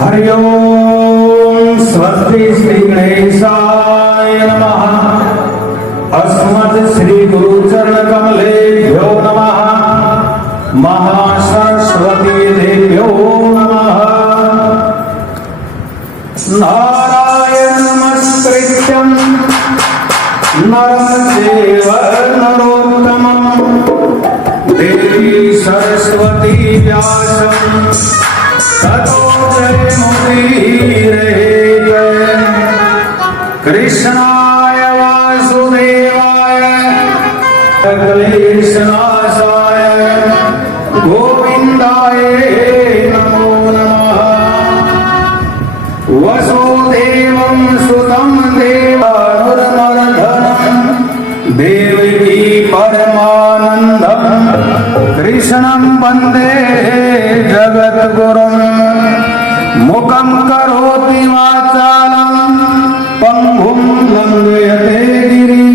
हरि ओम स्वस्ति श्री गणेशाय नमः। अस्मत् श्री गुरु चरण कमलेभ्यो नमः। महासरस्वती देव्यो नमः। नारायण नमस्कृत्यं नरं चैव नरोत्तमं देवी सरस्वती व्यासं ततो जयमुदीरये। कृष्णाय वासुदेवाय क्लेशनाशाय गोविन्दाय नमो नमः। वसुदेवं सुतं देवानुरमर्दनं देवकी परमानन्दं कृष्णं वन्दे जगद्गुरुं। मुखं करोति वाचालं पङ्गुं लङ्घयते गिरिं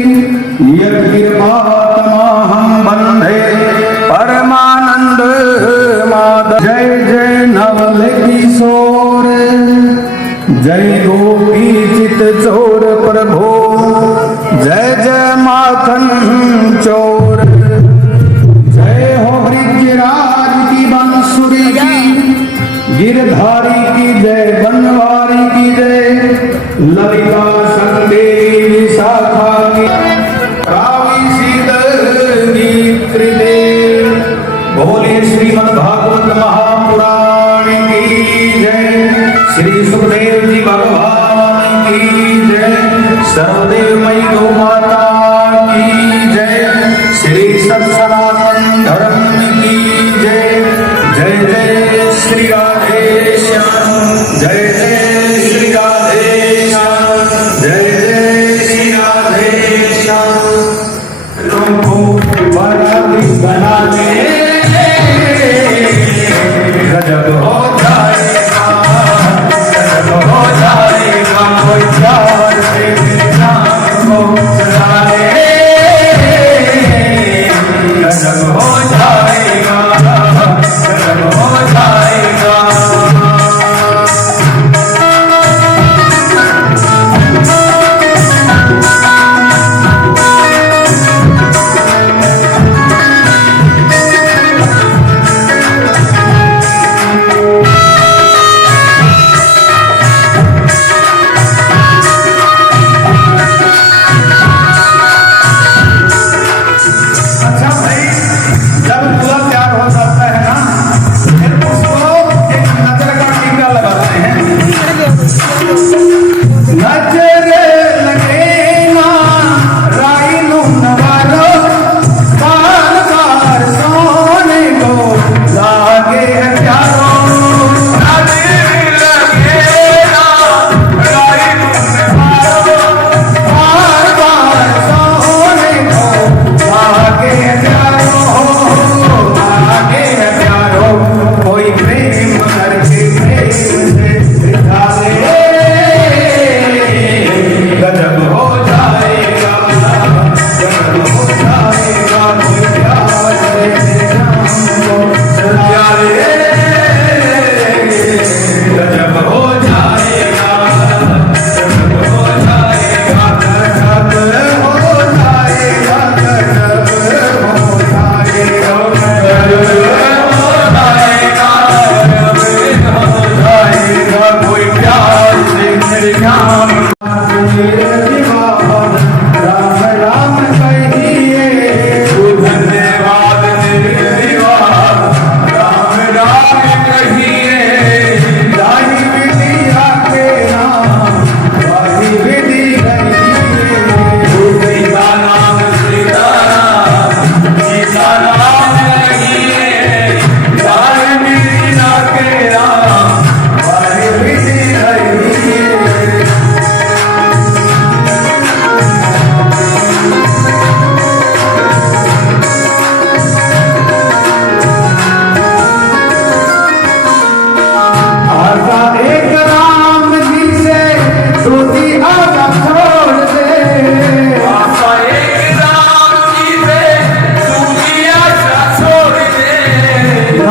यत्कृपातमहं वन्दे परमानन्द माधव। जय जय नवल किशोर जय गोपी चित चोर प्रभो जय जय माखन चोर। जय हो ब्रिजराज की बंसुरी की गिरधारी की जय बनवारी की जय ललिता संदेवी विशाखा की रावी शीतल गीत्रिते। बोले श्रीमद् भागवत महापुराण की जय। श्री सुखदेव जी भगवान की जय। सर्वदेव मई गौ माता की जय। श्री सनातन धर्म की जय। जय जय श्री राधे श्याम। जय जय श्री राधे श्याम। जय जय श्री राधे श्याम। तुमको बराती बनाने गजब हो जाएगा, गजब हो जाएगा। कोई प्यार से नाम को सजाए गजब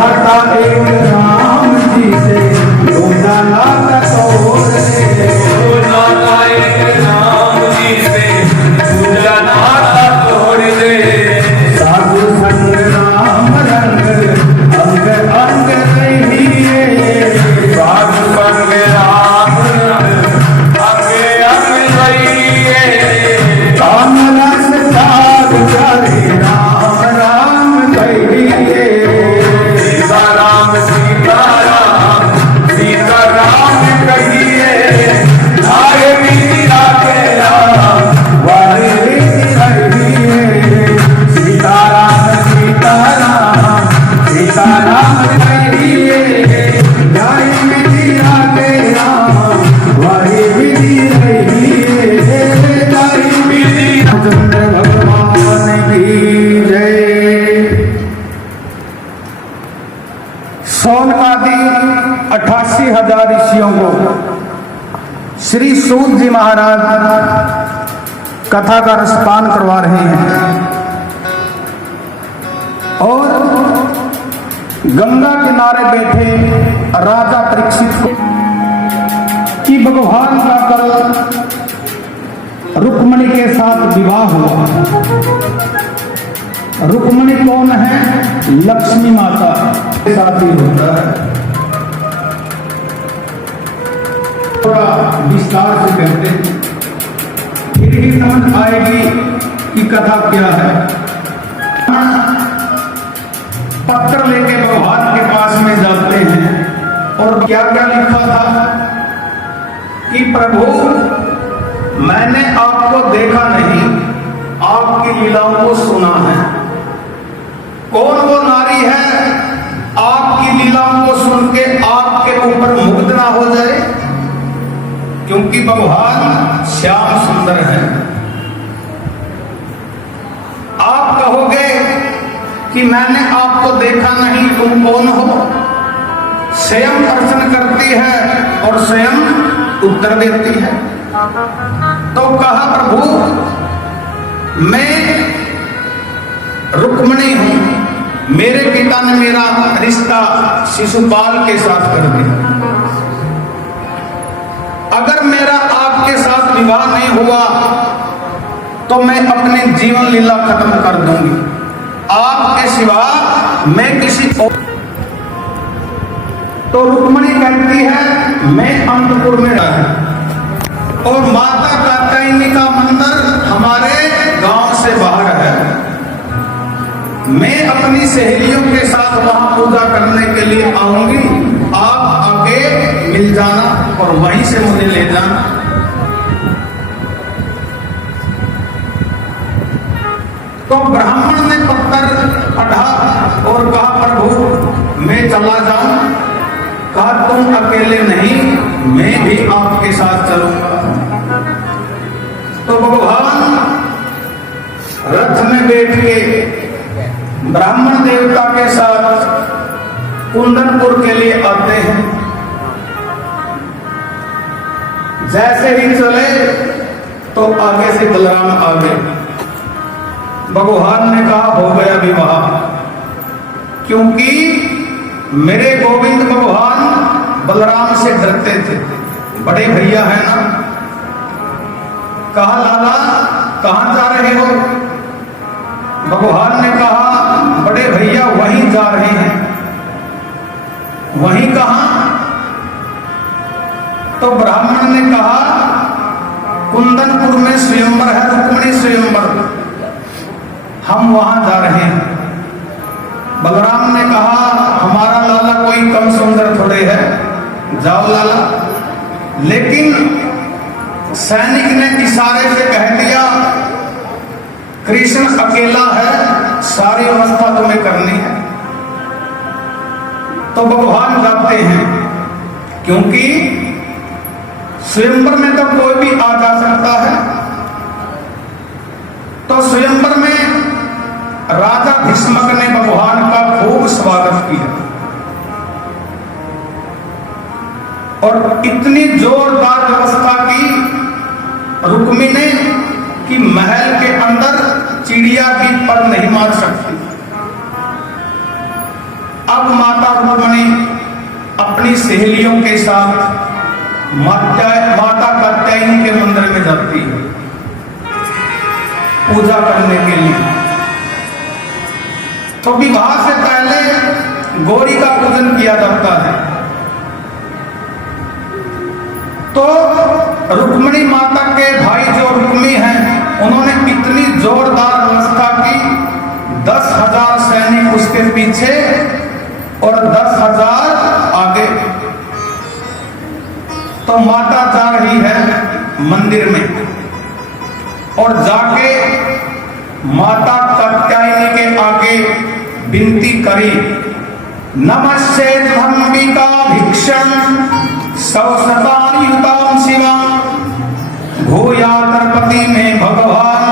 नाता एक राम जी से दूजा नाता तोड़ दे। नाता एक राम जी से दूजा नाता तोड़ दे। साधु संग राम रंग अंग अंग रहिए। साधु संग राम अंगे अंग रहिए। काम रस साध करे राम राम कहिए। सीता राम सीता राम सीता राम कहिए। आगे बीती राखे राम वारे रहिए। सीताराम सीताराम सीताराम कहिए। जाय विधि राखे राम वारे विधि रहिए। जाय विधि रामचंद्र भगवान की जय। सोनकादि 88,000 ऋषियों को श्री सूत जी महाराज कथा का रसपान करवा रहे हैं और गंगा किनारे बैठे राजा परीक्षित को कि भगवान का कल रुक्मणी के साथ विवाह हुआ। रुक्मणी कौन है? लक्ष्मी माता के साथ ही होता है। थोड़ा विस्तार से कहते हैं, फिर ही समझ आएगी कि कथा क्या है। पत्र लेके भगवान के पास में जाते हैं और क्या क्या लिखा था कि प्रभु मैंने आपको देखा नहीं, आपकी लीलाओं को सुना है। कौन वो नारी है आपकी लीलाओं को सुन के आपके ऊपर मुग्ध ना हो जाए? क्योंकि भगवान श्याम सुंदर है। आप कहोगे कि मैंने आपको देखा नहीं, तुम कौन हो? स्वयं प्रश्न करती है और स्वयं उत्तर देती है। तो कहा प्रभु मैं रुक्मणी हूं, मेरे पिता ने मेरा रिश्ता शिशुपाल के साथ कर दिया। अगर मेरा आपके साथ विवाह नहीं हुआ तो मैं अपनी जीवन लीला खत्म कर दूंगी। आपके सिवा मैं किसी और। तो रुक्मणी कहती है मैं अंतपुर में रहा और माता कात्यायनी का मंदिर हमारे गांव से बाहर है। मैं अपनी सहेलियों के साथ वहां पूजा करने के लिए आऊंगी। आप आके मिल जाना और वहीं से मुझे ले जाना। तो ब्राह्मण ने पत्थर पढ़ा और कहा प्रभु मैं चला जाऊं। कहा तुम अकेले नहीं, मैं भी आपके साथ चलूंगा। तो भगवान रथ में बैठ के ब्राह्मण देवता के साथ कुंदनपुर के लिए आते हैं। जैसे ही चले तो आगे से बलराम आ गए। भगवान ने कहा हो गया विवाह, क्योंकि मेरे गोविंद भगवान बलराम से डरते थे। बड़े भैया है ना। कहा लाला कहां जा रहे हो? भगवान ने कहा बड़े भैया वहीं जा रहे हैं। वहीं कहां? तो ब्राह्मण ने कहा कुंदनपुर में स्वयंवर है, रुक्मणी स्वयंवर, हम वहां जा रहे हैं। बलराम ने कहा हमारा लाला कोई कम सुंदर थोड़े है, जाओ लाला। लेकिन सैनिक ने इशारे से कह दिया कृष्ण अकेला है, सारी व्यवस्था तुम्हें करनी है। तो भगवान जाते हैं, क्योंकि स्वयंवर में तो कोई भी आ जा सकता है। तो स्वयंवर में राजा भीष्मक ने भगवान का खूब स्वागत किया और इतनी जोरदार व्यवस्था की रुक्मिणी ने कि महल के अंदर चिड़िया भी पर नहीं मार सकती। अब अब माता रुक्मिणी अपनी सहेलियों के साथ माता कात्यायनी के मंदिर में जाती है पूजा करने के लिए। तो विवाह से पहले गौरी का पूजन किया जाता है। तो रुक्मिणी माता के भाई जो रुक्मी हैं, उन्होंने कितनी जोरदार व्यवस्था की, 10,000 सैनिक उसके पीछे और 10,000 आगे। तो माता जा रही है मंदिर में और जाके माता कात्यायनी के आगे विनती करी, नमस्ते धम्बिका भिक्षम सौसतायुतां शिवां भूयातर्पति में भगवान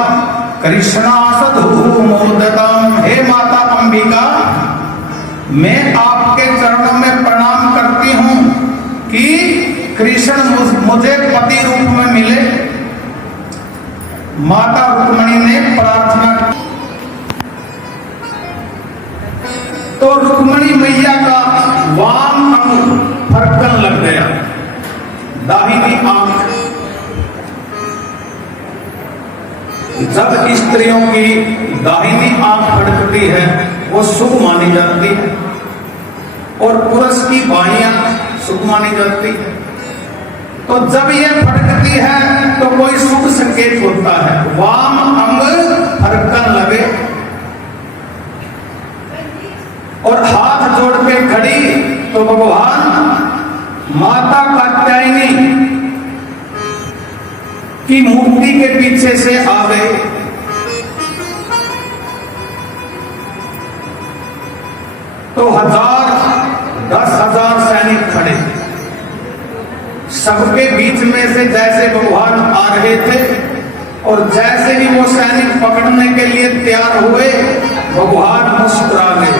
कृष्णा सधु मोदतम। हे माता अंबिका, मैं आपके चरणों में प्रणाम करती हूं कि कृष्ण मुझे पति रूप में मिले। माता रुक्मिणी ने प्रार्थना की। तो रुक्मिणी मैया का वाम अंग फरकन लग गया, दाहिनी आंख। जब स्त्रियों की दाहिनी आंख फड़कती है वो शुभ मानी जाती है और पुरुष की बाईं आंख शुभ मानी जाती है। तो जब ये फड़कती है तो कोई शुभ संकेत होता है, वाम अंग फरकन लगे। और हाथ जोड़ के खड़ी तो भगवान माता कात्यायनी की मूर्ति के पीछे से आ गए। तो 10,000 सैनिक खड़े, सबके बीच में से जैसे भगवान आ रहे थे और जैसे ही वो सैनिक पकड़ने के लिए तैयार हुए, भगवान मुस्कुरा गए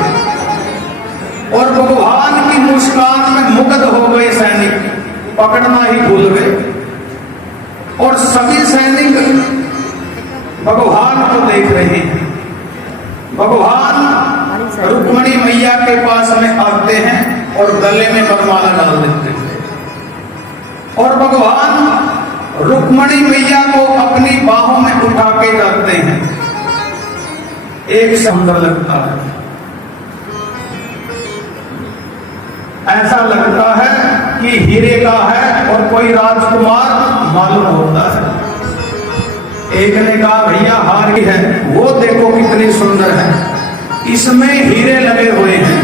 और भगवान की मुस्कान में मुग्ध हो गए सैनिक, पकड़ना ही भूल गए। और सभी सैनिक भगवान को देख रहे हैं। भगवान रुक्मिणी मैया के पास में आते हैं और गले में वरमाला डाल देते हैं और भगवान रुक्मिणी मैया को अपनी बाहों में उठा के जाते हैं। एक सुंदर लगता है, ऐसा लगता है कि हीरे का है और कोई राजकुमार मालूम होता है। एक ने कहा भैया हार ही है, वो देखो कितनी सुंदर है, इसमें हीरे लगे हुए हैं।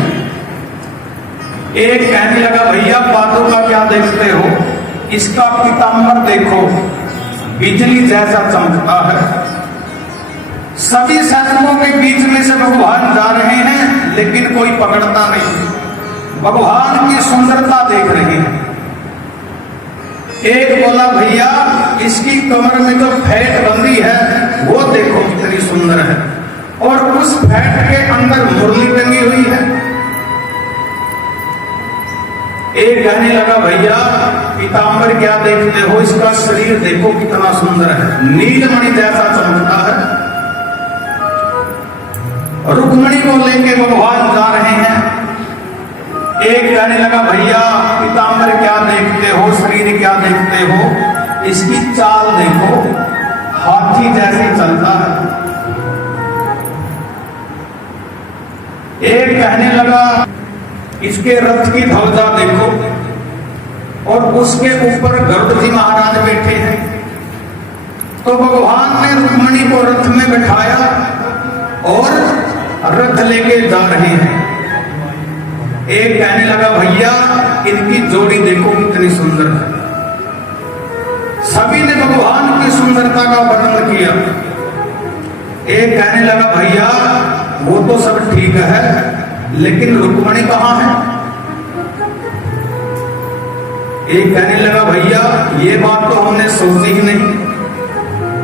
एक कहने लगा भैया बातों का क्या देखते हो, इसका पीतांबर देखो बिजली जैसा चमकता है। सभी सैनिकों के बीच में से भगवान जा रहे हैं लेकिन कोई पकड़ता नहीं, भगवान की सुंदरता देख रहे हैं। एक बोला भैया इसकी कमर में जो फैट बंदी है वो देखो कितनी सुंदर है और उस फैट के अंदर मुरली टंगी हुई है। एक कहने लगा भैया पीतांबर क्या देखते हो, इसका शरीर देखो कितना सुंदर है, नीलमणि जैसा चमकता है। रुक्मिणी को लेके भगवान जा रहे हैं। एक कहने लगा भैया पीतांबर क्या देखते हो, शरीर क्या देखते हो, इसकी चाल देखो हाथी जैसे चलता है। एक कहने लगा इसके रथ की ध्वजा देखो और उसके ऊपर गरुड़ जी महाराज बैठे हैं। तो भगवान ने रुक्मिणी को रथ में बैठाया और रथ लेके जा रहे हैं। एक कहने लगा भैया इनकी जोड़ी देखो कितनी सुंदर है। सभी ने भगवान की सुंदरता का वर्णन किया। एक कहने लगा भैया वो तो सब ठीक है लेकिन रुक्मिणी कहाँ है। एक कहने लगा भैया ये बात तो हमने सोची ही नहीं।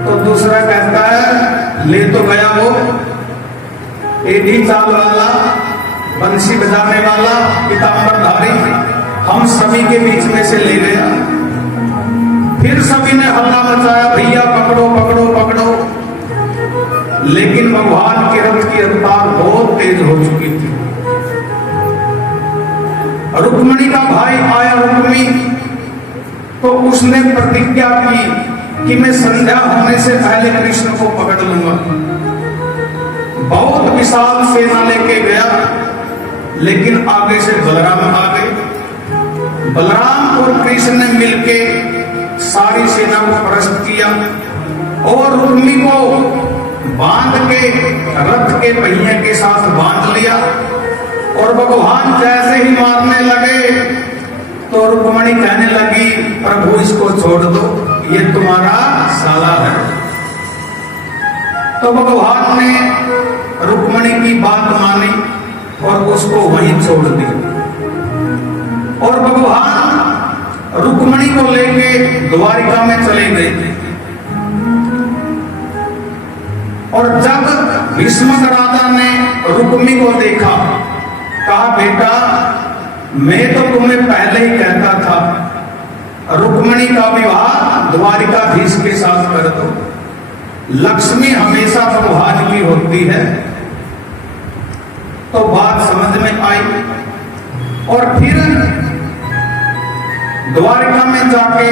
तो दूसरा कहता है ले तो गया वो एडी चाल वाला, बंसी बजाने वाला, पीतांबरधारी, हम सभी के बीच में से ले गया। फिर सभी ने हल्ला मचाया भैया पकड़ो पकड़ो पकड़ो। लेकिन भगवान के रथ की रफ्तार बहुत तेज हो चुकी थी। रुक्मणी का भाई आया रुक्मी, तो उसने प्रतिज्ञा की कि मैं संध्या होने से पहले कृष्ण को पकड़ लूंगा। बहुत विशाल सेना लेके गया, लेकिन आगे से बलराम आ गए। बलराम और कृष्ण ने मिलके सारी सेना को परास्त किया और रुक्मी को बांध के रथ के पहिए के साथ बांध लिया। और भगवान जैसे ही मारने लगे तो रुक्मणी कहने लगी, प्रभु इसको छोड़ दो, ये तुम्हारा साला है। तो भगवान ने रुक्मणी की बात मानी और उसको वहीं छोड़ दिया। और भगवान रुक्मणी को लेके द्वारिका में चले गए। और जब भीष्मक राजा ने रुक्मी को देखा, कहा बेटा मैं तो तुम्हें पहले ही कहता था रुक्मणी का विवाह द्वारिकाधीश के साथ कर दो, लक्ष्मी हमेशा भगवान की होती है। तो बात समझ में आई और फिर द्वारिका में जाके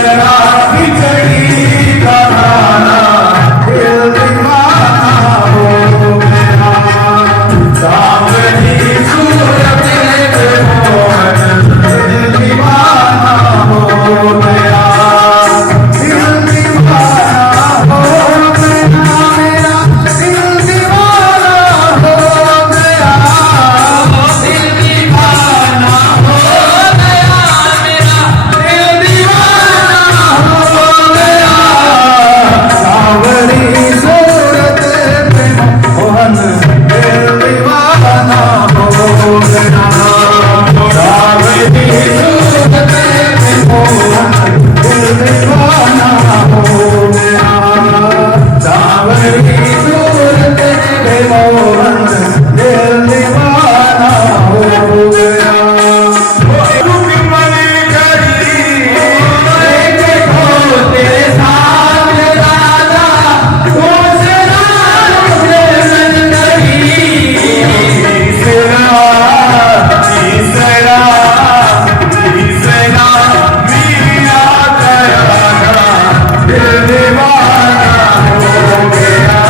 तीसरा खिचड़ी का खाना दिल दीवाना हो गया। सांवली सूरत में मोहन दिल दीवाना हो गया। दिल दीवाना हो गया मेरा, दिल दीवाना हो गया। दिल दीवाना हो गया मेरा, दिल दीवाना हो गया। सावरी सूरत पे मोहन दिल दीवाना हो गया। सांवली सूरत में मोहन दिल दीवाना हो गया। सावरी सूरत पे मोहन दिल दीवाना हो गया। रुक्मणी करी लेके हो तेरे साथ राजा दूसरा प्रेम करी। तीसरा तीसरा तीसरा मीरा गया दिल दीवाना हो गया।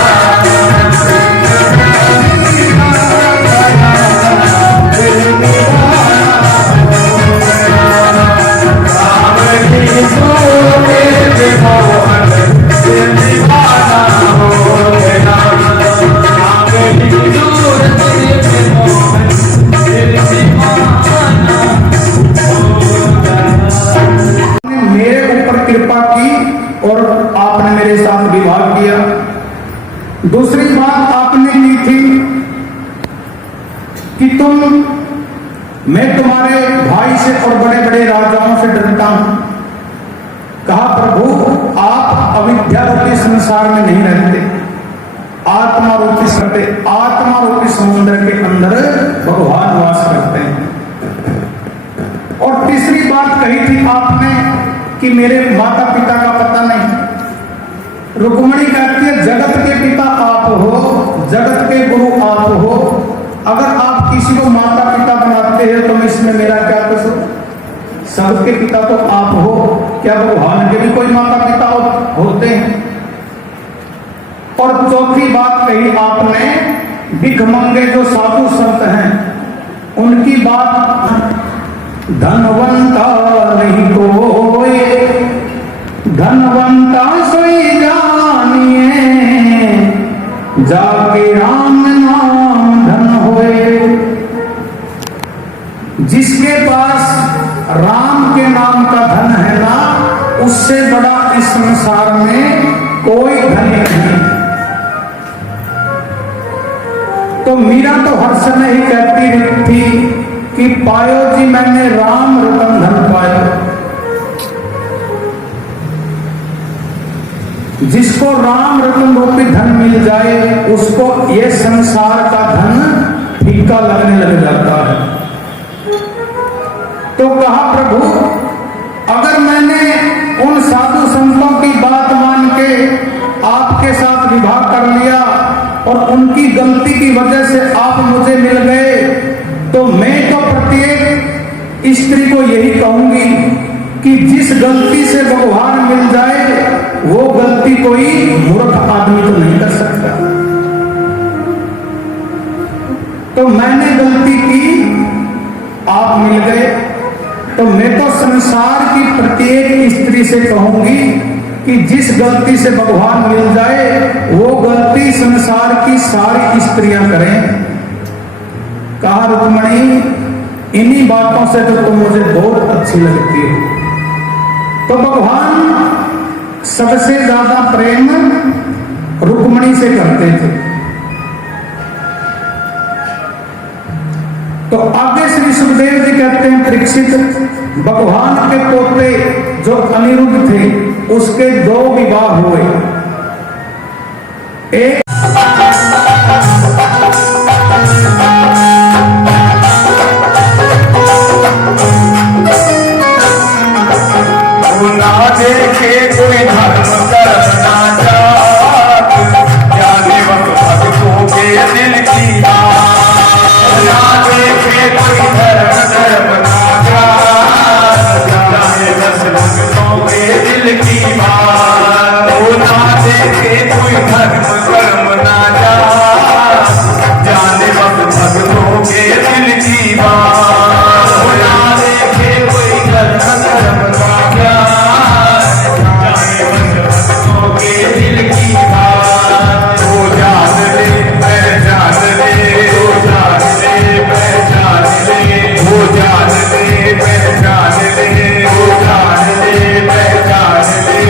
सांवली सूरत में मोहन दिल दीवाना हो गया। सांवली सूरत में मोहन दिल दीवाना आपने मेरे ऊपर कृपा की और आपने मेरे साथ विवाह किया। दूसरी बात आपने की थी कि मैं तुम्हारे भाई से और बड़े बड़े राजाओं से डरता हूं। कहा प्रभु आप अविद्या रूपी संसार में नहीं रहते, आत्मा रूपी सत्य, आत्मा रूपी समुद्र के अंदर भगवान वास करते हैं। और तीसरी बात कही थी आपने कि मेरे माता पिता का पता नहीं। रुक्मणी कहती है जगत के पिता आप हो, जगत के गुरु आप हो। अगर आप किसी को माता पिता बनाते हैं तो इसमें मेरा क्या कसूर? सबके पिता तो आप हो। क्या भगवान के भी कोई माता पिता होते हैं? और चौथी बात कही आपने भिखमंगे जो साधु संत हैं उनकी बात, धनवंता नहीं कोई, धनवंता सोई जानिए, जाके राम नाम धन होए। जिसके पास राम के नाम का धन है ना, उससे बड़ा इस संसार में कोई धनी नहीं। तो मीरा तो हर समय ही कहती थी कि पायो जी मैंने राम रतन धन पायो। जिसको राम रतन रूपी धन मिल जाए उसको ये संसार का धन फीका लगने लग जाता है। तो कहा प्रभु अगर मैंने उन साधु संतों की बात मान के आपके साथ विवाह कर लिया और उनकी गलती की वजह से आप मुझे मिल गए, तो मैं तो प्रत्येक स्त्री को यही कहूंगी कि जिस गलती से भगवान मिल जाए वो गलती कोई मूर्ख आदमी तो नहीं कर सकता। तो मैंने गलती की, आप मिल गए, तो मैं तो संसार की प्रत्येक स्त्री से कहूंगी कि जिस गलती से भगवान मिल जाए वो गलती संसार की सारी स्त्रियां करें। कहा रुक्मणी इन्हीं बातों से तो तुम मुझे बहुत अच्छी लगती हो। तो भगवान सबसे ज्यादा प्रेम रुक्मणी से करते थे। तो आगे श्री सुखदेव जी कहते हैं परीक्षित, भगवान के पोते जो अनिरुद्ध थे उसके 2 विवाह हुए। एक ना देखे कोई धर्म करना जात, जाने वक्त भक्तों के दिल की बात। ना देखे कोई धर्म करना जात, जाने वक्त भक्तों के दिल की बात। वो ना देखे कोई धर्म कर्म ना जात, जाने वक्त भक्तों के दिल की बात। वो ना देखे कोई धर्म कर्म ना जात, जाने वक्त भक्तों के दिल की बात। वो जान ले पहचान ले, वो जान ले पहचान ले, वो जान ले पहचान ले, वो जान ले पहचान ले।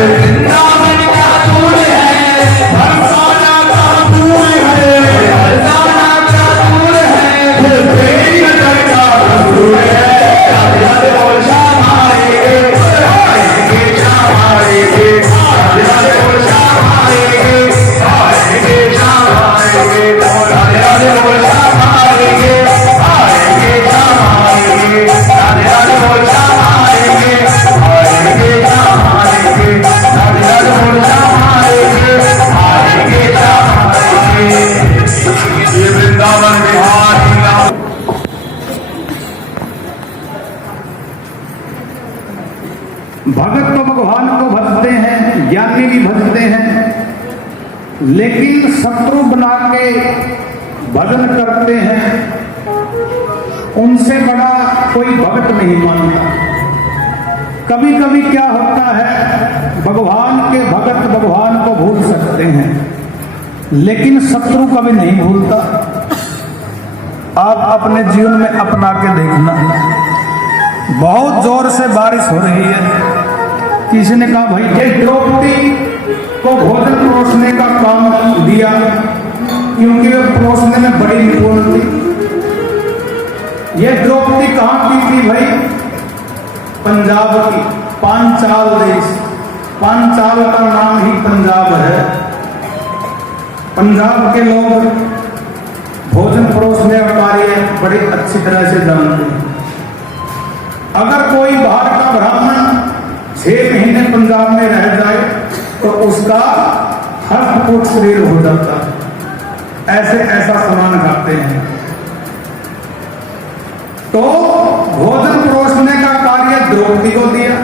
वृंदावन क्या दूर है, बरसाना क्या दूर है, बरसाना क्या दूर है, तेरी नजर का दूर है। राधे बोल श्याम आएंगे, आएंगे श्याम आएंगे, राधे बोल श्याम आएंगे, आएंगे श्याम आएंगे, राधे बोल श्याम आएंगे, आएंगे श्याम आएंगे, राधे बोल श्याम आएंगे, आएंगे श्याम आएंगे, राधे बोल श्याम आएंगे, आएंगे श्याम आएंगे। ये वृंदावन बिहारी नाम। भगत तो भगवान को भजते हैं, ज्ञानी भी भजते हैं, लेकिन शत्रु बना के भजन करते हैं, उनसे बड़ा कोई भगत नहीं मानता। कभी कभी क्या होता है, भगवान के भगत भगवान को भूल सकते हैं, लेकिन शत्रु कभी नहीं भूलता। आप अपने जीवन में अपना के देखना। बहुत जोर से बारिश हो रही है, किसी ने कहा भाई ये द्रौपदी को भोजन परोसने का काम दिया, क्योंकि वे परोसने में बड़ी निपुण थी। ये द्रौपदी कहाँ की थी भाई? पंजाब की, पांचाल देश। पांचाल का नाम ही पंजाब है। पंजाब के लोग भोजन परोसने का कार्य बड़ी अच्छी तरह से जानते हैं। अगर कोई बाहर का ब्राह्मण 6 महीने पंजाब में रह जाए तो उसका हर फुट शरीर हो जाता है। ऐसे ऐसा सामान खाते हैं। तो भोजन परोसने का कार्य द्रौपदी को दिया।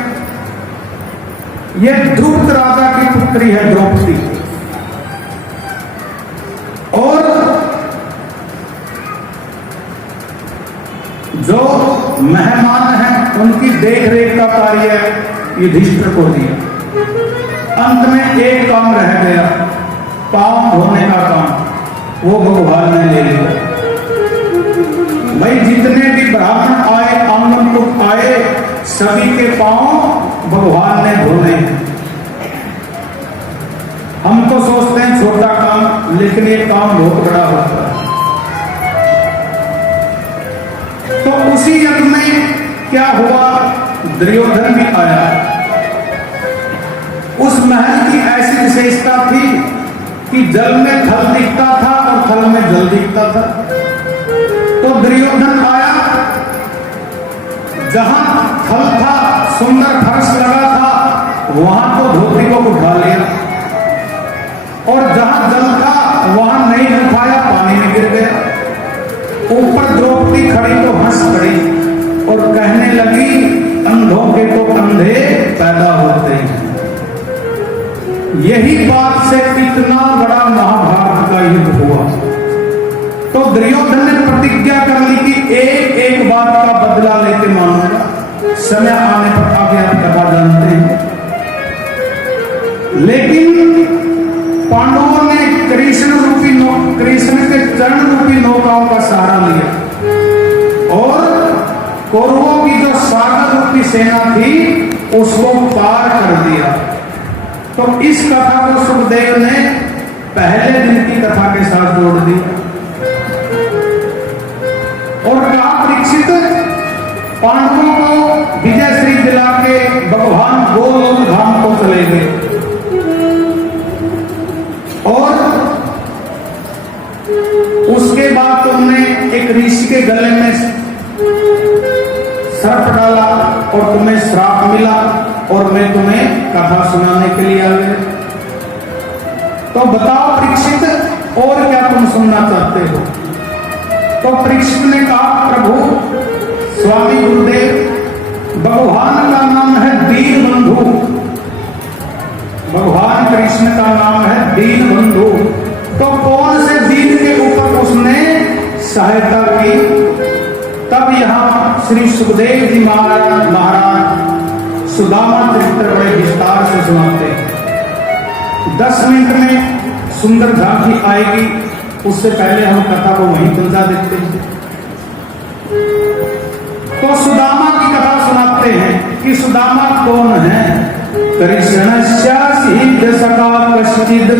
यह द्रुपद राजा की पुत्री है द्रौपदी, और जो मेहमान हैं उनकी देखरेख का कार्य युधिष्ठिर को दिया। अंत में एक काम रह गया, पांव धोने का काम, वो भगवान ने ले लिया। भाई जितने भी ब्राह्मण आए, आंगन को आए, सभी के पांव भगवान ने धोने। हम तो सोचते हैं छोटा काम, लेकिन ये काम बहुत बड़ा होता है। तो उसी यज्ञ में क्या हुआ, दुर्योधन भी आया। उस महल की ऐसी विशेषता थी कि जल में थल दिखता था और थल में जल दिखता था। तो दुर्योधन आया, जहां थल था, सुंदर फर्श लगा था, वहां तो धोती को उठा लिया, और जहां जल था वहां नहीं उठाया, पानी में गिर गया। ऊपर द्रौपदी खड़ी तो हंस पड़ी और कहने लगी, अंधों के तो अंधे पैदा होते हैं। यही बात से इतना बड़ा महाभारत का युद्ध हुआ। तो दुर्योधन ने प्रतिज्ञा कर ली कि एक एक बात का बदला लेके मानूंगा। समय आने पर आगे आप कथा जानते हैं। लेकिन पांडवों ने कृष्ण के चरण रूपी नौकाओं का सहारा लिया, और कौरवों की जो सागर रूपी सेना थी उसको पार कर दिया। तो इस कथा को सुखदेव ने पहले दिन की कथा के साथ जोड़ दिया और कहा, परीक्षित, पांडवों को विजय श्री दिला के भगवान गोलोक धाम को चले गए, और उसके बाद तुमने एक ऋषि के गले में सर्प डाला और तुम्हें श्राप मिला, और मैं तुम्हें कथा सुनाने के लिए आ गया। तो बताओ परीक्षित, और क्या तुम सुनना चाहते हो? तो परीक्षित ने कहा, प्रभु स्वामी गुरुदेव, भगवान का नाम है दीन बंधु, भगवान कृष्ण का नाम है दीन बंधु। तो कौन से दीन के ऊपर उसने सहायता की? तब यहाँ श्री सुखदेव जी महाराज सुदामा चरित्र बड़े विस्तार से सुनाते हैं। 10 मिनट में सुंदर झांकी आएगी, उससे पहले हम कथा को वहीं सुलझा देते हैं। तो सुदामा की कथा सुनाते हैं कि सुदामा कौन है। कृष्णस्यासीत् सखा कश्चिद्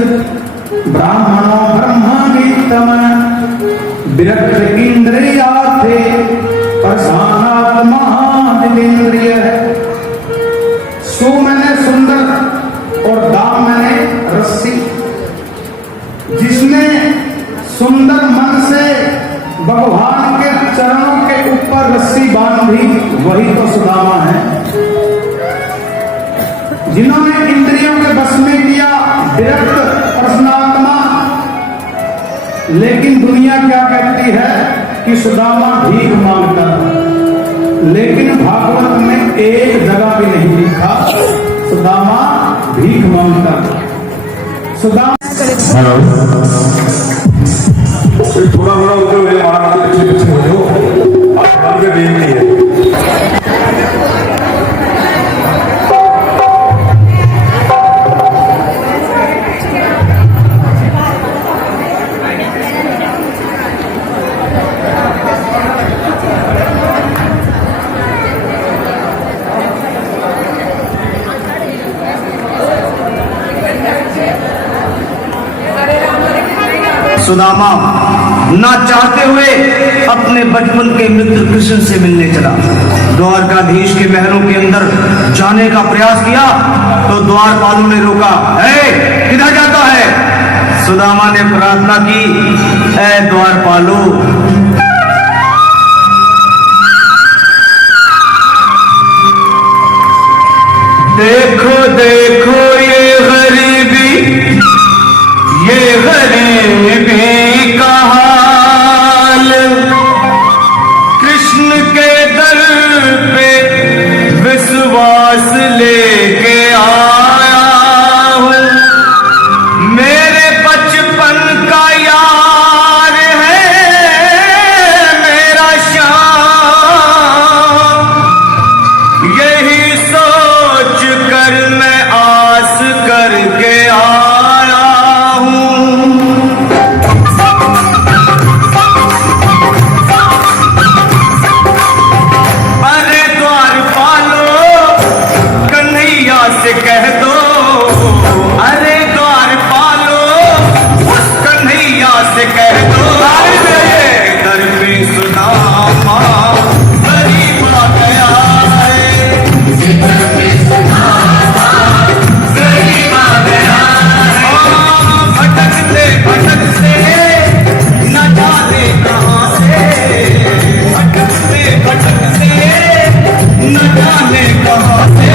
ब्राह्मणो ब्रह्मवित्तमः विरक्त इंद्रियार्थे प्रसानात्मा दिलेन्द्रियः। सु मैंने सुंदर और दाम मैंने रस्सी। जिसने सुंदर मन से भगवान के चरणों के ऊपर रस्सी बांधी वही तो सुदामा है। जिन्होंने इंद्रियों के बस में किया विरक्त प्रसन्नात्मा। लेकिन दुनिया क्या कहती है कि सुदामा भीख मांगता था, लेकिन भागवत में एक जगह भी नहीं लिखा सुदामा भीख मांगता था। सुदामा हेलो, थोड़ा बड़ा होते हुए हमारा पीछे पीछे हो जाओ, आप काम के दिन नहीं है। सुदामा ना चाहते हुए अपने बचपन के मित्र कृष्ण से मिलने चला। द्वारकाधीश के महलों के अंदर जाने का प्रयास किया तो द्वारपालों ने रोका। किधर जाता है? सुदामा ने प्रार्थना की, ऐ द्वारपालो, देखो देखो ये गरीबी, ये गरीबी का हाल। कृष्ण के दर पे विश्वास लेके आया हूँ। मेरे बचपन का यार है मेरा श्याम। यही सोच कर मैं आस करके आया हूँ। अरे द्वारपालो, कन्हैया से कह दो, अरे द्वारपालो, उस कन्हैया से कह दो, घर पे सुदामा गरीब आ गया है। भटकते भटकते न जाने कहाँ से, भटकते भटकते न जाने कहाँ से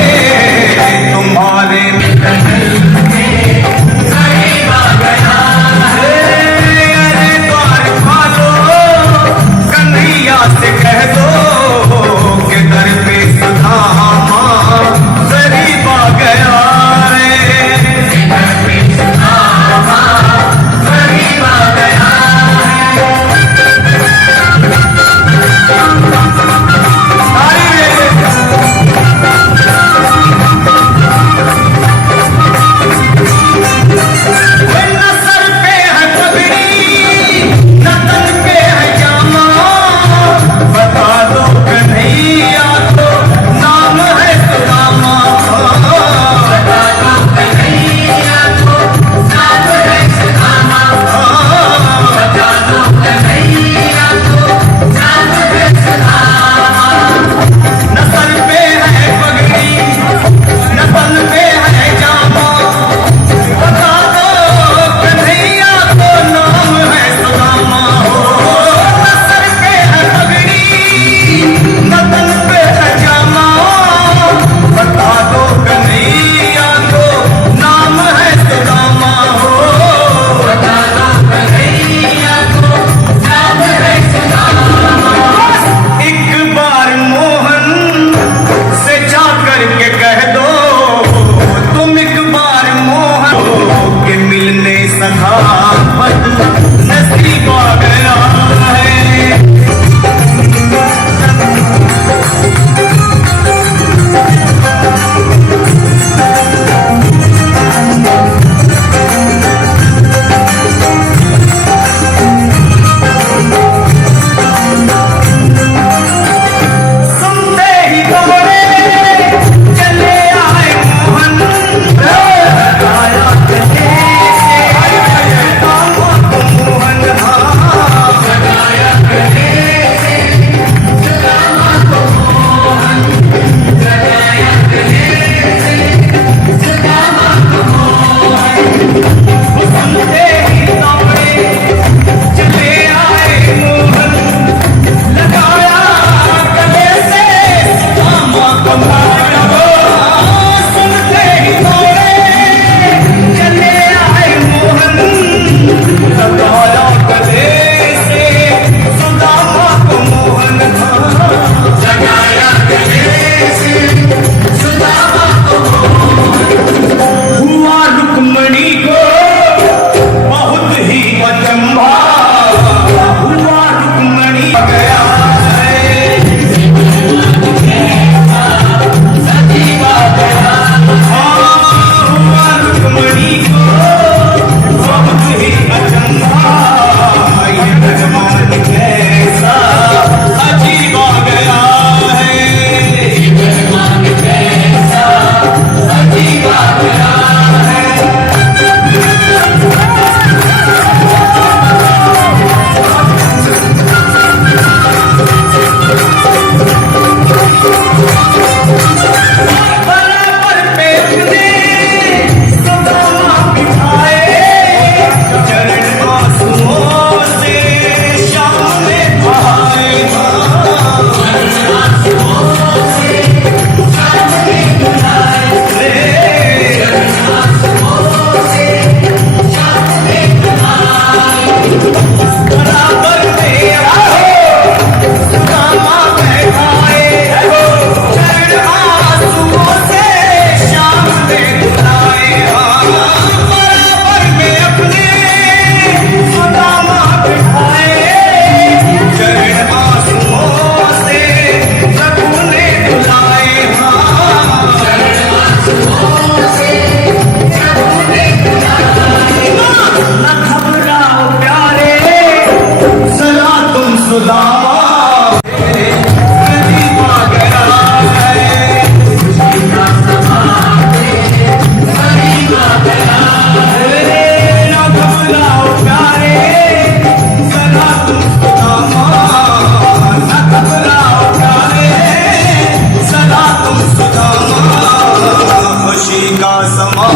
तुम्हारे अरे द्वारपालो, कन्हैया से कह दो कि दर पे सुदामा गरीब आ गया है। न सर पे है पगड़ी, न तन पे है जामा, बता दो कन्हैया तो नाम है सुदामा। बता दो कन्हैया तो नाम है सुदामा। बता दो कन्हैया तो नाम है सुदामा। न सर पे है पगड़ी, न तन पे है जामा, बता दो कन्हैया को नाम है सुदामा। न सर पे है पगड़ी, न तन पे है जामा, बता दो कन्हैया को नाम है सुदामा। बता दो कन्हैया को नाम है सुदामा। एक बार मोहन से जा करके कह दो, तुम एक बार मोहन के मिलने सखावत नसीब आ गया है। सुनते ही दौड़े चले आए मोहन,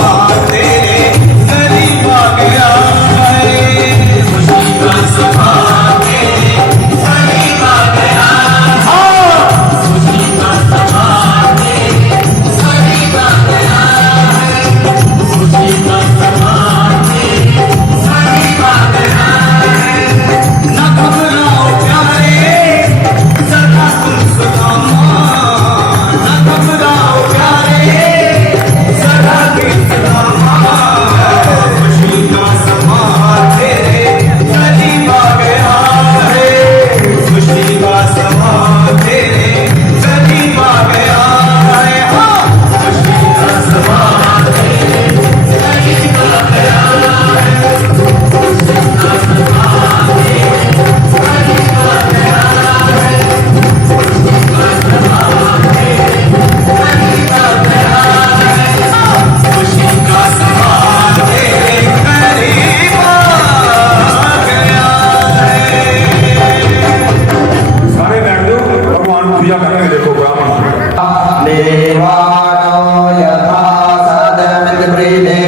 समां तेरे करीब आ गया है खुशी का समां तेरे करीब आ गया है खुशी का समां तेरे करीब आ गया है खुशी का समां तेरे करीब आ गया है ना घबराओ प्यारे सदा तुम सलामा ना घबराओ प्यारे सदा तुम सलामा खुशी का समां तेरे करीब आ गया है खुशी का समां तेरे करीब आ गया है हाँ खुशी का समां तेरे करीब आ गया है खुशी का समां तेरे करीब आ गया है खुशी का समां तेरे करीब आ गया है खुशी का समां तेरे करीब आ गया है सारे बैठ जाओ भगवान को पूजा करेंगे देखो ब्राह्मण देवानो यथा सदमिन्द्रिणे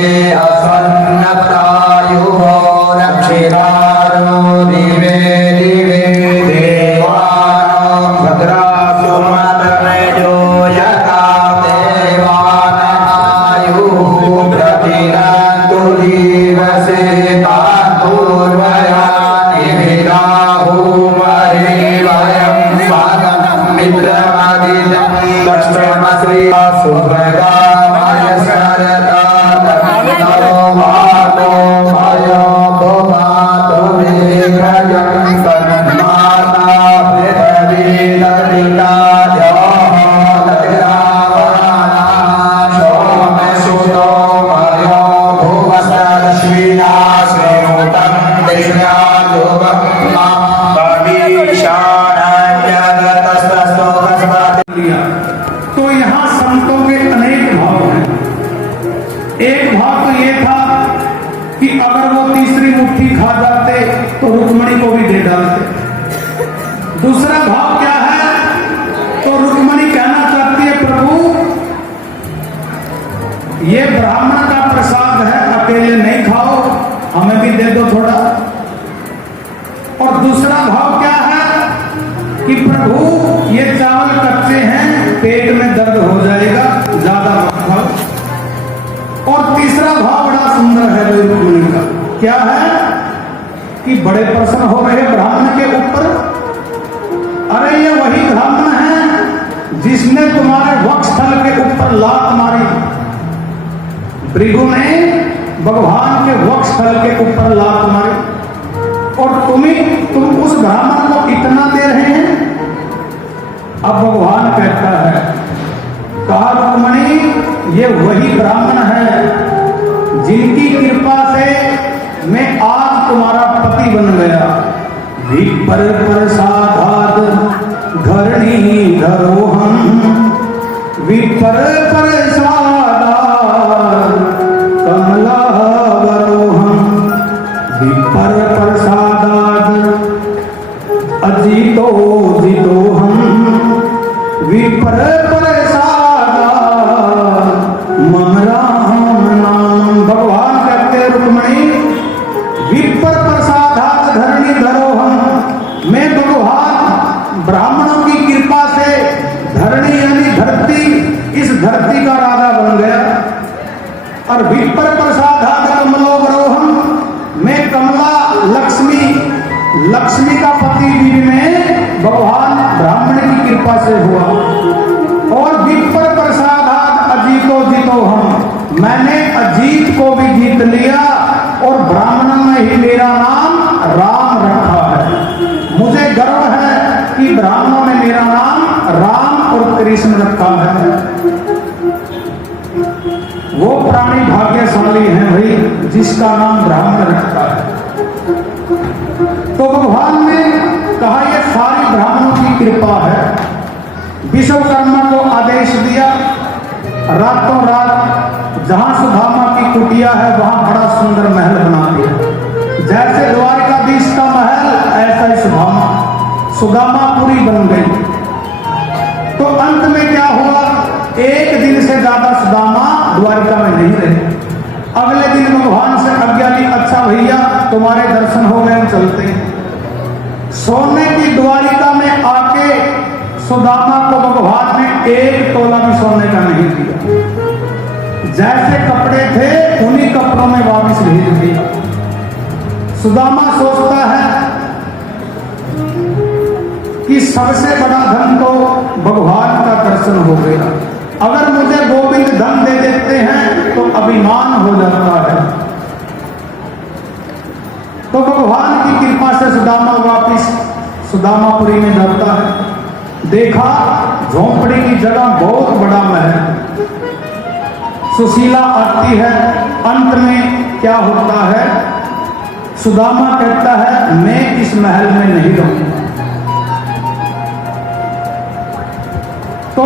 अस्वन्नप्रायुः रक्षितारो दिवे दिवे देवानो भद्रासु मतमेजो यथा देवानायुः प्रतिनन्तु दिवसे तान्पूर्वयानि विदाहुमहे वयं स्वागतं मित्रमदिनं दक्षिणश्री सुभगामय शरदा तन्नो मातो भयो भुमातु विघ्नजं तन्माता पृथिवी ललिता सोमसुतो भयो भुवस्तरश्विना श्रेणुतं दिश्यायुगं मा लिया। तो यहाँ संतों के अनेक भाव हैं। एक भाव तो ये था कि अगर वो तीसरी मुट्ठी खा जाते तो रुक्मणी को भी दे डालते। दूसरा भाव क्या है? तो रुक्मणी कहना चाहती है प्रभु ये ब्राह्मण का प्रसाद है, अकेले नहीं खाओ, हमें भी दे दो थोड़ा। और दूसरा भाव क्या है कि प्रभु ये चावल कच्चे हैं, पेट में दर्द हो जाएगा, ज्यादा मत खाओ। और तीसरा भाव बड़ा सुंदर है रुक्मिणी का, क्या है कि बड़े प्रसन्न हो रहे ब्राह्मण के ऊपर। अरे ये वही ब्राह्मण है जिसने तुम्हारे वक्षस्थल के ऊपर लात मारी। भृगु ने भगवान के वक्षस्थल के ऊपर लात मारी और तुम उस ब्राह्मण को इतना दे रहे हैं। अब भगवान कहता है, कहा रुक्मणी ये वही ब्राह्मण है जिनकी कृपा से मैं आज तुम्हारा पति बन गया। विपर प्रसादाद धरणी धरोहम विपर प्रसादाद कमला वरोहम विपर प्रसादाद अजितो जितो हम विपर प्रसादाद मम राम नाम। भगवान कहते हैं रुक्मणी विपर प्रसादाद धरणी धरोहम, मैं भगवान ब्राह्मणों की कृपा से धरणी यानी धरती, इस धरती का राजा बन गया। और विपर प्रसादाद कमलोवरोहम, मैं कमला लक्ष्मी का पति भी मैं भगवान ब्राह्मण की कृपा से हुआ। और विपर प्रसादाद अजीतो जितो हम, मैंने अजीत को भी जीत लिया और ब्राह्मण में ही मेरा नाम राम रखा है। मुझे गर्व है कि ब्राह्मणों ने मेरा नाम राम और कृष्ण रखा है। वो प्राणी भाग्यशाली है भाई जिसका नाम ब्राह्मण रखता है। तो भगवान ने कहा ये सारी ब्राह्मणों की कृपा है। विश्वकर्मा को आदेश दिया, रातों रात जहां सुदामा की कुटिया है वहां बड़ा सुंदर महल बना दिया। जैसे द्वारिकाधीश का महल ऐसा ही सुदामापुरी बन गई। तो अंत में क्या हुआ, एक दिन से ज्यादा सुदामा द्वारिका में नहीं रहे। अगले दिन भगवान से आज्ञा ली, अच्छा भैया तुम्हारे दर्शन हो गए, हम चलते हैं। सोने की द्वारिका में आके सुदामा को भगवान ने एक तोला भी सोने का नहीं दिया, जैसे कपड़े थे उन्हीं कपड़ों में वापस भेज दिया। सुदामा सोचता है कि सबसे बड़ा धन तो भगवान का दर्शन हो गया, अगर मुझे गोविंद धन दे देते हैं तो अभिमान हो जाता है। तो भगवान की कृपा से सुदामा वापिस सुदामापुरी में जाता है। देखा झोंपड़ी की जगह बहुत बड़ा महल, सुशीला आती है। अंत में क्या होता है, सुदामा कहता है मैं इस महल में नहीं रहूंगा। तो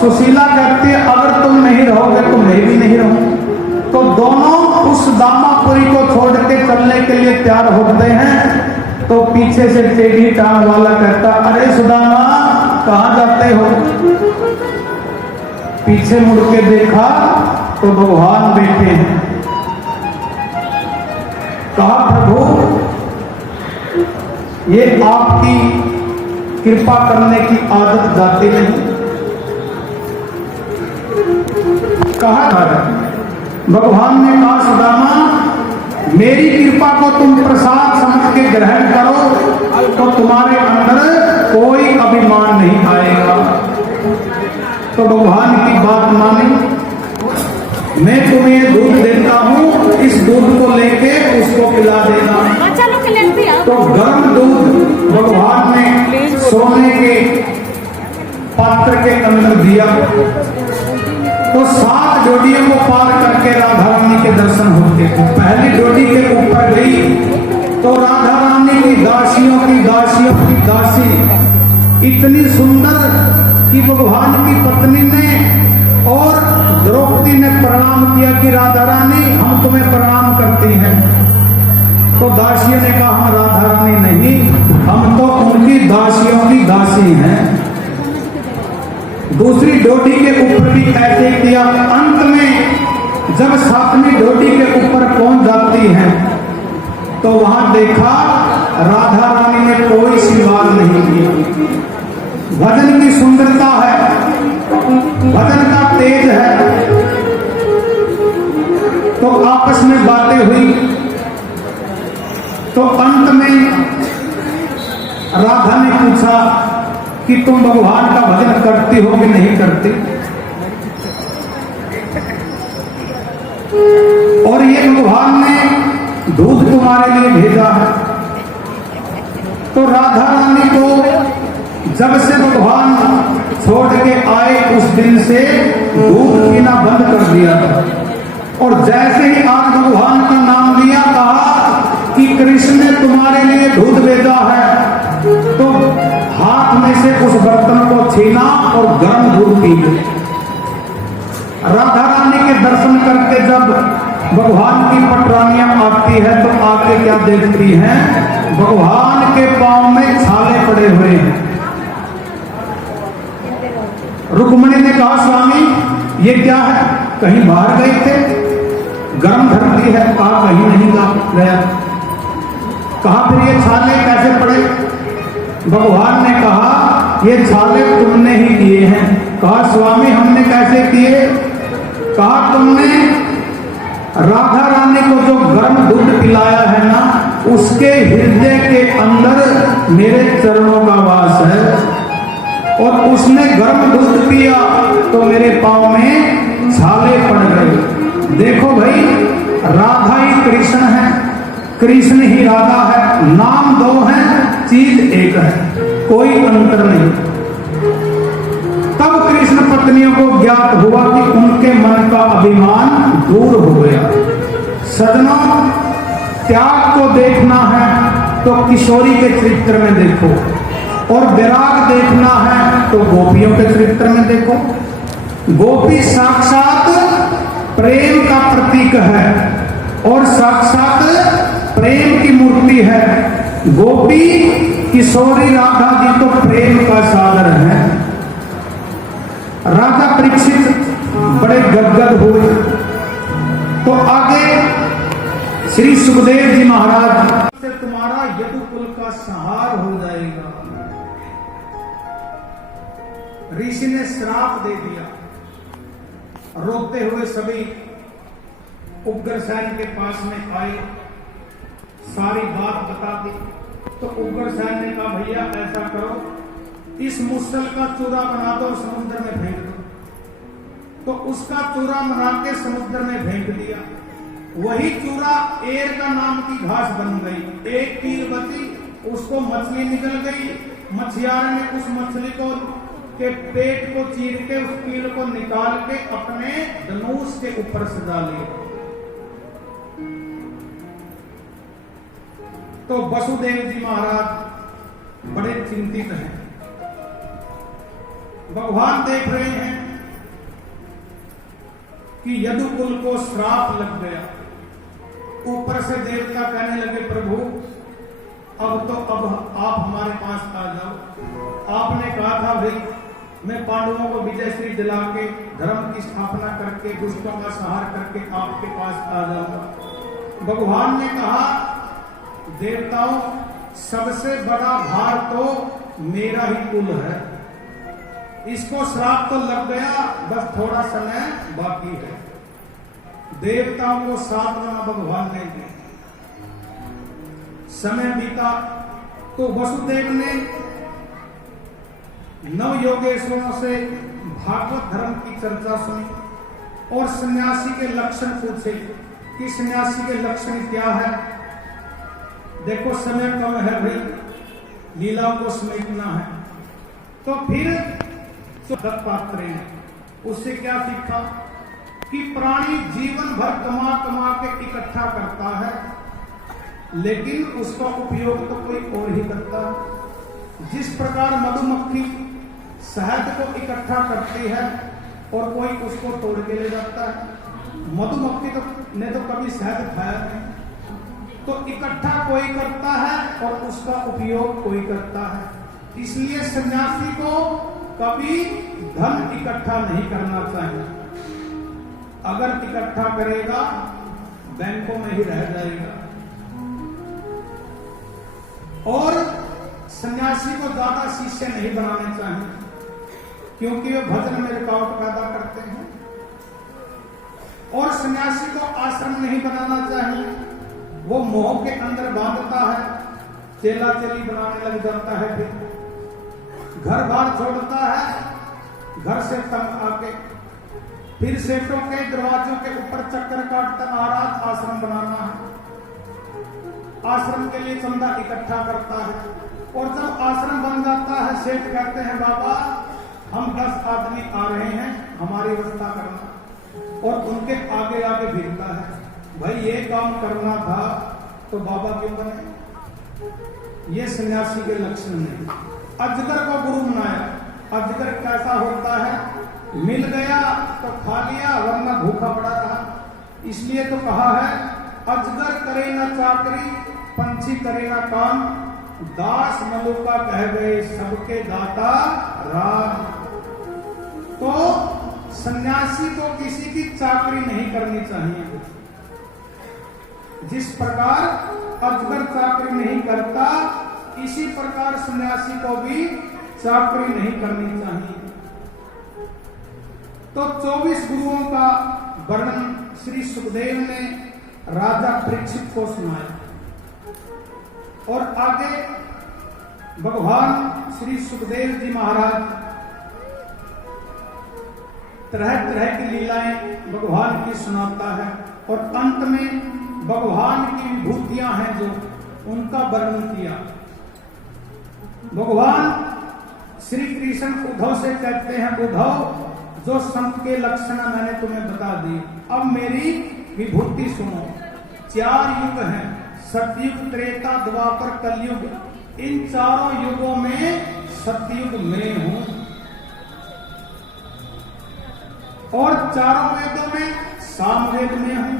सुशीला कहती है अगर तुम नहीं रहोगे तो मैं भी नहीं रहूं। तो दोनों उस सुदामापुरी को छोड़ के चलने के लिए तैयार होते हैं। तो पीछे से टेढ़ी टांग वाला कहता अरे सुदामा कहां जाते हो। पीछे मुड़ के देखा तो भगवान बैठे हैं। कहा प्रभु ये आपकी कृपा करने की आदत जाती नहीं। कहा भगवान ने कहा सुदामा मेरी कृपा को तुम प्रसाद समझ के ग्रहण करो तो तुम्हारे अंदर कोई अभिमान नहीं आएगा। तो भगवान की बात मानी, मैं तुम्हें दूध देता हूँ, इस दूध को लेके उसको पिला देना। तो गर्म दूध भगवान ने सोने के पात्र के अंदर दिया। तो 7 डोडियों को पार करके राधा रानी के दर्शन होते। पहली डोडी के ऊपर गई तो राधा रानी की दासियों की दासी इतनी सुंदर कि भगवान की पत्नी ने और द्रौपदी ने प्रणाम किया कि राधा रानी हम तुम्हें प्रणाम करती हैं। तो दासियों ने कहा हम राधा रानी नहीं, हम तो उनकी दासियों की दासी हैं। दूसरी डोडी के ऊपर भी ऐसे किया। अंत में जब 7वीं डोडी के ऊपर पहुंच जाती हैं तो वहां देखा राधा रानी ने कोई श्रृंगार नहीं किया। भजन की सुंदरता है, भजन का तेज है। तो आपस में बातें हुई। तो अंत में राधा ने पूछा कि तुम भगवान का भजन करती हो कि नहीं करती। और ये भगवान ने दूध तुम्हारे लिए भेजा है। तो राधा रानी को जब से भगवान छोड़ के आए उस दिन से दूध पीना बंद कर दिया था। और जैसे ही आज भगवान का नाम लिया, कहा कि कृष्ण ने तुम्हारे लिए दूध भेजा है, तो हाथ में से उस बर्तन को छीना और गर्म दूध पी गए। राधा रानी के दर्शन करके जब भगवान की पटरानियां आती है तो आके क्या देखती हैं, भगवान के पांव में छाले पड़े हुए हैं। रुक्मणी ने कहा स्वामी ये क्या है, कहीं बाहर गए थे, गर्म धरती है। कहा कहीं नहीं गया। कहा फिर ये छाले कैसे पड़े। भगवान ने कहा ये छाले तुमने ही किए हैं। कहा स्वामी हमने कैसे किए। कहा तुमने राधा रानी को जो गर्म दूध पिलाया है ना, उसके हृदय के अंदर मेरे चरणों का वास है, और उसने गर्म दूध पिया तो मेरे पांव में छाले पड़ गए। देखो भाई राधा ही कृष्ण है, कृष्ण ही राधा है, नाम 2 है, चीज एक है, कोई अंतर नहीं। तब कृष्ण पत्नियों को ज्ञात हुआ कि उनके मन का अभिमान दूर हो गया। सजनों त्याग को देखना है तो किशोरी के चरित्र में देखो, और विराग देखना है तो गोपियों के चरित्र में देखो। गोपी साक्षात प्रेम का प्रतीक है और साक्षात प्रेम की मूर्ति है। गोपी किशोरी राधा जी तो प्रेम का सागर है। राजा परीक्षित बड़े गदगद हुए। तो तो आगे श्री सुखदेव जी महाराज से तुम्हारा यदुकुल का संहार हो जाएगा। ऋषि ने श्राप दे दिया। रोते हुए सभी उग्रसेन के पास में आए, सारी बात बता दी। तो उग्रसेन ने कहा भैया ऐसा करो, इस मुसल का चूरा बना दो और समुद्र में फेंक दो। तो उसका चूरा बना के समुद्र में फेंक दिया। वही चूरा एर का नाम की घास बन गई। एक कील बची, उसको मछली निकल गई। मछियार ने उस मछली को के पेट को चीर के उस कील को निकाल के अपने धनुष के ऊपर सजा लिया। तो वसुदेव जी महाराज बड़े चिंतित हैं। भगवान देख रहे हैं कि यदुकुल को श्राप लग गया। ऊपर से देवता कहने लगे प्रभु अब आप हमारे पास आ जाओ। आपने कहा था भाई मैं पांडवों को विजयश्री दिला के धर्म की स्थापना करके दुष्टों का संहार करके आपके पास आ जाऊंगा। भगवान ने कहा देवताओं सबसे बड़ा भार तो मेरा ही कुल है। इसको श्राप तो लग गया, बस थोड़ा समय बाकी है। देवताओं को साधना भगवान ने दी। समय बीता तो वसुदेव ने नव योगेश्वरों से भागवत धर्म की चर्चा सुनी और सन्यासी के लक्षण पूछे कि सन्यासी के लक्षण क्या है। देखो समय कम है भाई, लीला को समेटना है। तो फिर दत्तात्रेय ने उससे क्या सीखा कि प्राणी जीवन भर कमा कमा के इकट्ठा करता है, लेकिन उसका उपयोग तो कोई और ही करता है। जिस प्रकार मधुमक्खी शहद को इकट्ठा करती है और कोई उसको तोड़ के ले जाता है। मधुमक्खी ने तो कभी शहद खाया नहीं। तो इकट्ठा कोई करता है और उसका उपयोग कोई करता है। इसलिए सन्यासी को कभी धन इकट्ठा नहीं करना चाहिए। अगर इकट्ठा करेगा बैंकों में ही रह जाएगा। और सन्यासी को ज्यादा शिष्य नहीं बनाने चाहिए, क्योंकि वे भजन में रुकावट पैदा करते हैं। और सन्यासी को आश्रम नहीं बनाना चाहिए, वो मोह के अंदर बांधता है, चेला चेली बनाने लग जाता है। फिर घर बार छोड़ता है, घर से तंग आके फिर सेठों के दरवाजों के ऊपर चक्कर काटता महाराज आश्रम बनाना है। आश्रम के लिए चंदा इकट्ठा करता है और जब आश्रम बन जाता है सेठ कहते हैं बाबा हम 10 आदमी आ रहे हैं, हमारी व्यवस्था करना। और उनके आगे आगे फिरता है, भाई ये काम करना था तो बाबा क्यों बने। ये सन्यासी के लक्षण नहीं। अजगर को गुरु बनाया। अजगर कैसा होता है, मिल गया तो खा लिया वरना भूखा पड़ा रहा। इसलिए तो कहा है अजगर करे ना चाकरी, पंछी करे ना काम, दास मलुका कह गए सबके दाता राम। तो सन्यासी को किसी की चाकरी नहीं करनी चाहिए। जिस प्रकार अजगर चाकरी नहीं करता, इसी प्रकार सन्यासी को भी चाकरी नहीं करनी चाहिए। तो 24 गुरुओं का वर्णन श्री सुखदेव ने राजा परीक्षित को सुनाया। और आगे भगवान श्री सुखदेव जी महाराज तरह तरह की लीलाएं भगवान की सुनाता है। और अंत में भगवान की विभूतियां हैं जो उनका वर्णन किया। भगवान श्री कृष्ण उद्धव से कहते हैं उद्धव जो संत के लक्षण मैंने तुम्हें बता दी, अब मेरी विभूति सुनो। 4 युग हैं, सतयुग त्रेता द्वापर कलयुग। इन चारों युगों में सतयुग में हूं और चारों वेदों में सामवेद में हूं,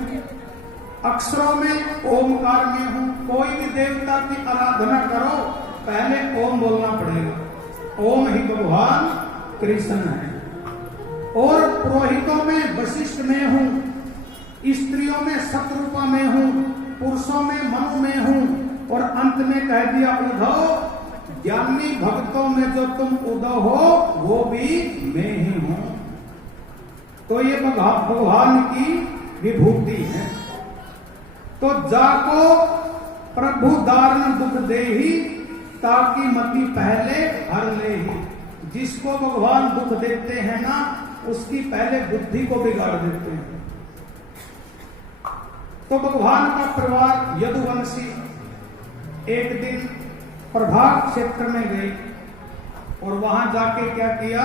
अक्षरों में ओमकार में हूं। कोई भी देवता की आराधना करो पहले ओम बोलना पड़ेगा। ओम ही भगवान कृष्ण है। और पुरोहितों में वशिष्ठ में हूं, स्त्रियों में शत्रुपा में हूं, पुरुषों में मनु में हूं, और अंत में कह दिया उद्धव, ज्ञानी भक्तों में जो तुम उद्धव हो वो भी मैं ही हूं। तो ये भगवान की विभूति है। तो जाको प्रभु दारण दुख दे ही, ताकि मति पहले हर ले ही। जिसको भगवान दुख देते हैं ना, उसकी पहले बुद्धि को बिगाड़ देते हैं। तो भगवान का परिवार यदुवंशी एक दिन प्रभाग क्षेत्र में गई और वहां जाके क्या किया,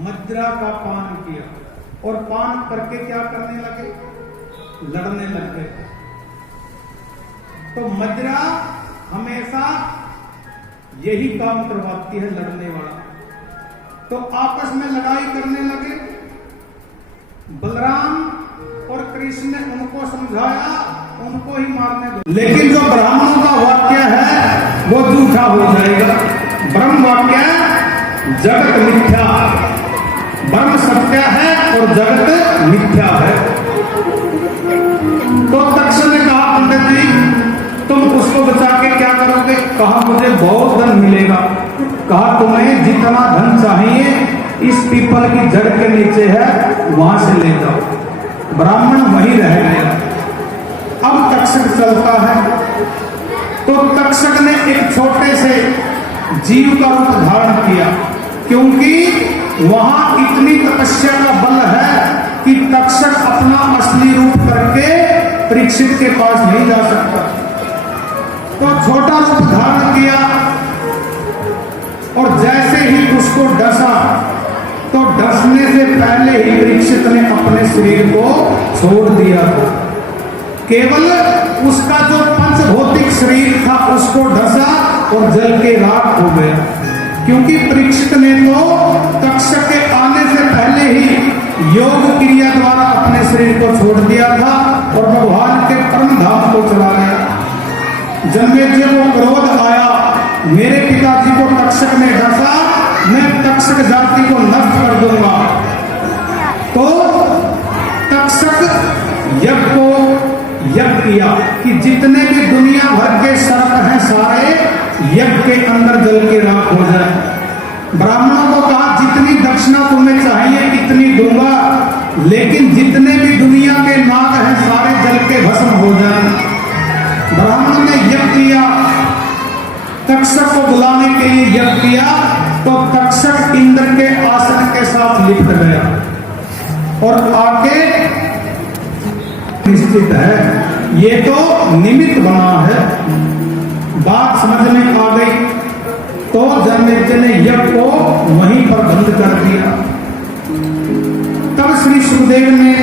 मदिरा का पान किया, और पान करके क्या करने लगे, लड़ने लग गए। तो मदिरा हमेशा यही काम करवाती है, लड़ने वाला। तो आपस में लड़ाई करने लगे। बलराम और कृष्ण ने उनको समझाया, उनको ही मारने दो। लेकिन जो ब्राह्मणों का वाक्य है वो झूठा हो जाएगा। ब्रह्म वाक्य जगत मिथ्या, ब्रह्म सत्य है और जगत मिथ्या है। तो तक्ष ने कहा, पंडित जी तुम उसको बचा के क्या करोगे? कहा मुझे बहुत धन मिलेगा। कहा तुम्हें जितना धन चाहिए इस पीपल की जड़ के नीचे है, वहां से ले जाओ। ब्राह्मण वहीं रह गया। अब तक्षक चलता है। तो तक्षक ने एक छोटे से जीव का रूप धारण किया, क्योंकि वहां इतनी तपस्या का बल है कि तक्षक अपना असली रूप करके परीक्षित के पास नहीं जा सकता। तो छोटा रूप धारण किया और जैसे ही उसको डसा, तो डसने से पहले ही परीक्षित ने अपने शरीर को छोड़ दिया था। केवल उसका जो पंचभौतिक शरीर था उसको डसा और जल के राख हो गया, क्योंकि परीक्षित ने तो तक्षक के आने से पहले ही योग क्रिया द्वारा अपने शरीर को छोड़ दिया था और भगवान के परम धाम को चला गया। जन्मेजय को क्रोध आया, मेरे पिताजी को तक्षक ने डसा, मैं तक्षक जाति को नष्ट कर दूंगा। तो तक्षक यज्ञ को यज्ञ किया कि जितने भी दुनिया भर के सर्प हैं सारे यज्ञ के अंदर जल के राख हो जाए। ब्राह्मणों को कहा जितनी दक्षिणा तुम्हें चाहिए इतनी दूंगा, लेकिन जितने भी दुनिया के नाग हैं सारे जल के भस्म हो जाए। ब्राह्मण ने यज्ञ किया, तक्षक को बुलाने के लिए यज्ञ किया, तो तक्षक इंद्र के आसन के साथ लिपट गया और आके निश्चित है ये तो निमित्त बना है। बात समझ में आ गई तो जन्मेजय ने यज्ञ को वहीं पर बंद कर दिया। तब श्री सुखदेव ने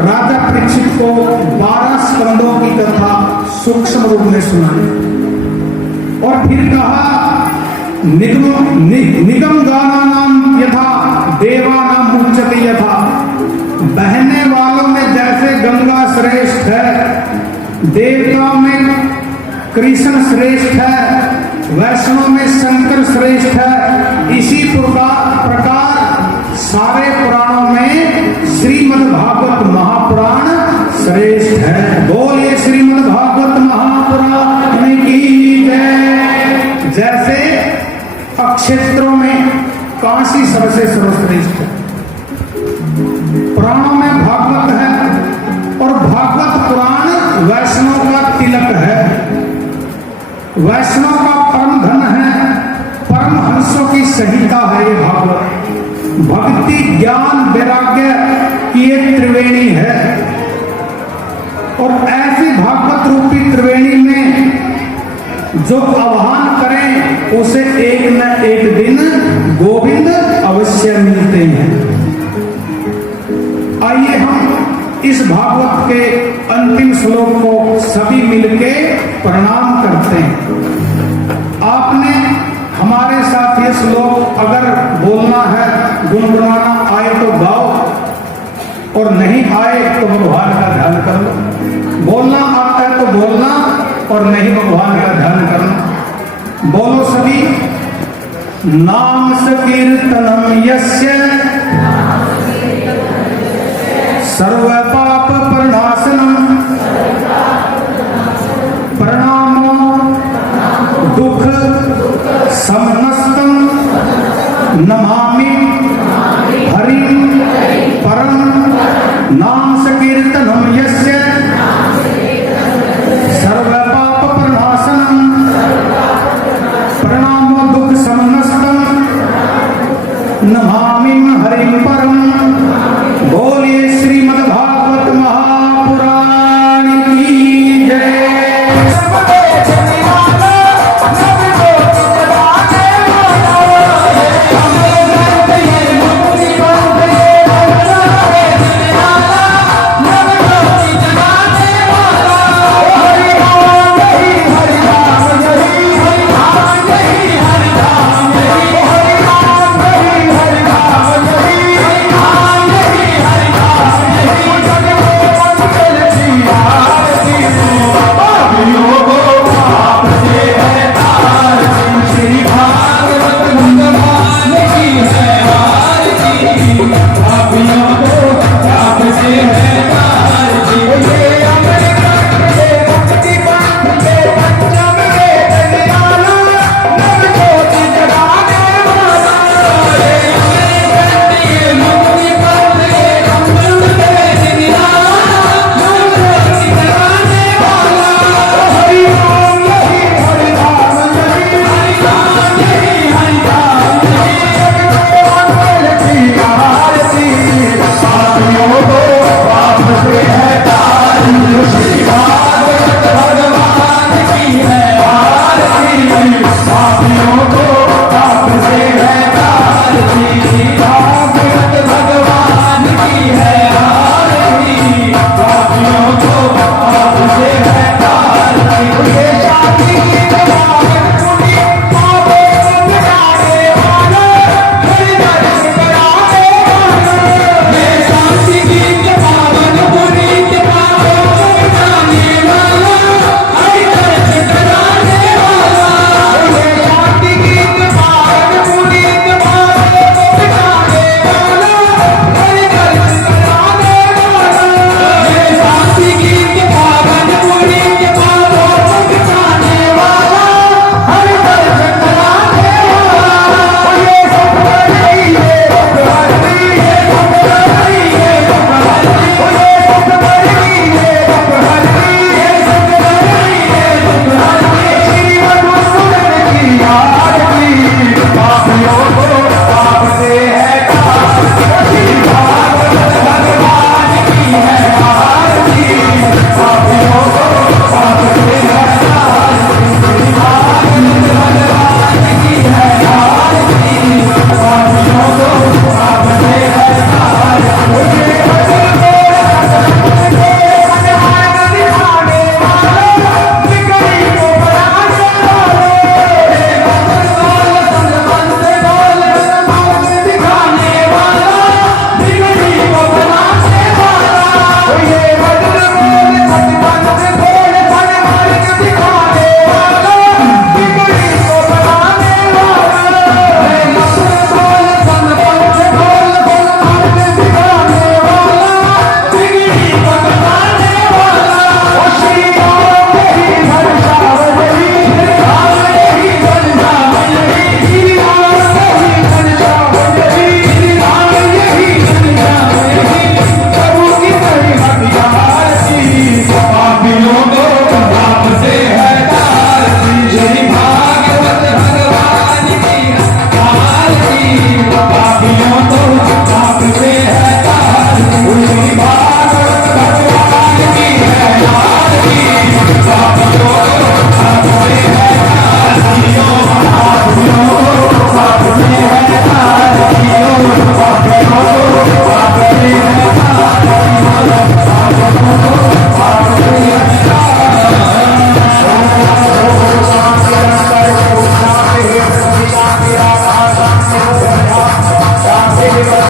राजा परीक्षित को 12 स्कंदों की कथा सूक्ष्म रूप में सुनाई और फिर कहा, निगम गाना नाम यथा देवा नाम मुच्यते यथा। बहने वालों में जैसे गंगा श्रेष्ठ है, देवताओं में कृष्ण श्रेष्ठ है, वैष्णव में शंकर श्रेष्ठ है, इसी प्रकार सारे पुराणों में श्रीमद् भागवत महापुराण श्रेष्ठ है। बोलिए श्रीमद् भागवत महापुराण की जय। जैसे अक्षेत्रों में काशी सबसे सर्वश्रेष्ठ है, पुराणों में भागवत है और भागवत पुराण वैष्णव का तिलक है, वैष्णव का परम धन है, परम हंसों की संहिता है ये भागवत। भक्ति ज्ञान वैराग्य की एक त्रिवेणी है और ऐसी भागवत रूपी त्रिवेणी में जो आह्वान करें उसे एक न एक दिन गोविंद अवश्य मिलते हैं। आइए हम इस भागवत के अंतिम श्लोक को सभी मिलके प्रणाम करते हैं। आपने हमारे साथ ये श्लोक अगर बोलना है, गुनगुनाना आए तो गाओ और नहीं आए तो भगवान का ध्यान कर लो। बोलना आता है तो बोलना और नहीं भगवान का ध्यान करना। बोलो सभी। नाम संकीर्तनम यस्य सर्व